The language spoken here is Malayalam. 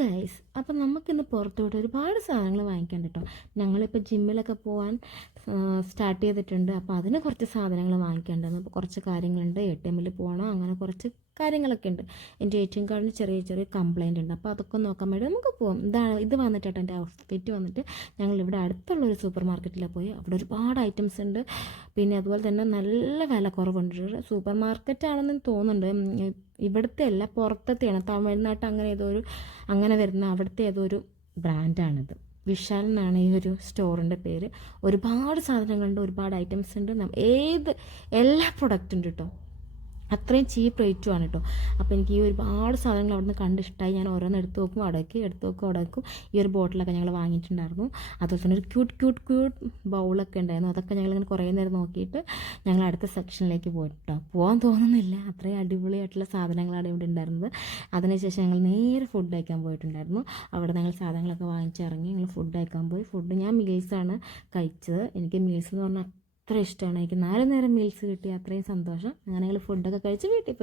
ഗൈസ്, അപ്പം നമുക്കിന്ന് പുറത്ത് പോയിട്ട് ഒരുപാട് സാധനങ്ങൾ വാങ്ങിക്കാൻ കേട്ടോ. ഞങ്ങളിപ്പോൾ ജിമ്മിലൊക്കെ പോകാൻ സ്റ്റാർട്ട് ചെയ്തിട്ടുണ്ട്. അപ്പോൾ അതിന് കുറച്ച് സാധനങ്ങൾ വാങ്ങിക്കേണ്ടത്, അപ്പോൾ കുറച്ച് കാര്യങ്ങളുണ്ട്. ATMൽ പോകണം, അങ്ങനെ കുറച്ച് കാര്യങ്ങളൊക്കെ ഉണ്ട്. എൻ്റെ ATM കാർഡിന് ചെറിയ ചെറിയ കംപ്ലയിൻ്റ് ഉണ്ട്. അപ്പോൾ അതൊക്കെ നോക്കാൻ വേണ്ടി നമുക്ക് പോകാം. ഇത് വന്നിട്ട് എൻ്റെ ഔട്ട്ഫിറ്റ് വന്നിട്ട് ഞങ്ങളിവിടെ അടുത്തുള്ളൊരു സൂപ്പർ മാർക്കറ്റിലാണ് പോയി. അവിടെ ഒരുപാട് ഐറ്റംസ് ഉണ്ട്. പിന്നെ അതുപോലെ തന്നെ നല്ല വില കുറവുണ്ട്. സൂപ്പർ മാർക്കറ്റാണെന്ന് തോന്നുന്നുണ്ട്. ഇവിടുത്തെ അല്ല, പുറത്തെയാണ്. തമിഴ്നാട്ട് അങ്ങനെ വരുന്ന അവിടുത്തെ ഏതോ ഒരു ബ്രാൻഡാണിത്. വിശാൽ എന്നാണ് ഈ ഒരു സ്റ്റോറിൻ്റെ പേര്. ഒരുപാട് സാധനങ്ങളുണ്ട്, ഒരുപാട് ഐറ്റംസ് ഉണ്ട്. എല്ലാ പ്രൊഡക്റ്റും ഉണ്ട് കേട്ടോ. അത്രയും ചീപ്പ് റേറ്റുമാണ് കേട്ടോ. അപ്പോൾ എനിക്ക് ഈ ഒരുപാട് സാധനങ്ങൾ അവിടെ നിന്ന് കണ്ട് ഇഷ്ടമായി. ഞാൻ ഓരോന്ന് എടുത്ത് നോക്കും, അവിടേക്കും. ഈ ഒരു ബോട്ടിലൊക്കെ ഞങ്ങൾ വാങ്ങിയിട്ടുണ്ടായിരുന്നു. അതുപോലെ തന്നെ ഒരു ക്യൂട്ട് ബൗളൊക്കെ ഉണ്ടായിരുന്നു. അതൊക്കെ ഞങ്ങളിങ്ങനെ കുറേ നേരം നോക്കിയിട്ട് ഞങ്ങൾ അടുത്ത സെക്ഷനിലേക്ക് പോയിട്ടോ. പോകാൻ തോന്നുന്നില്ല, അത്രയും അടിപൊളിയായിട്ടുള്ള സാധനങ്ങളാണ് ഇവിടെ ഉണ്ടായിരുന്നത്. അതിനുശേഷം ഞങ്ങൾ നേരെ ഫുഡ് കഴിക്കാൻ പോയിട്ടുണ്ടായിരുന്നു. അവിടെ ഞങ്ങൾ സാധനങ്ങളൊക്കെ വാങ്ങിച്ചിറങ്ങി ഞങ്ങൾ ഫുഡ് കഴിക്കാൻ പോയി. ഞാൻ മീൽസാണ് കഴിച്ചത്. എനിക്ക് മീൽസ് എന്ന് പറഞ്ഞാൽ അത്ര ഇഷ്ടമാണ്. എനിക്ക് 4 നേരം മീൽസ് കിട്ടി, അത്രയും സന്തോഷം. അങ്ങനെ ഞങ്ങൾ ഫുഡൊക്കെ കഴിച്ച് വീട്ടിൽ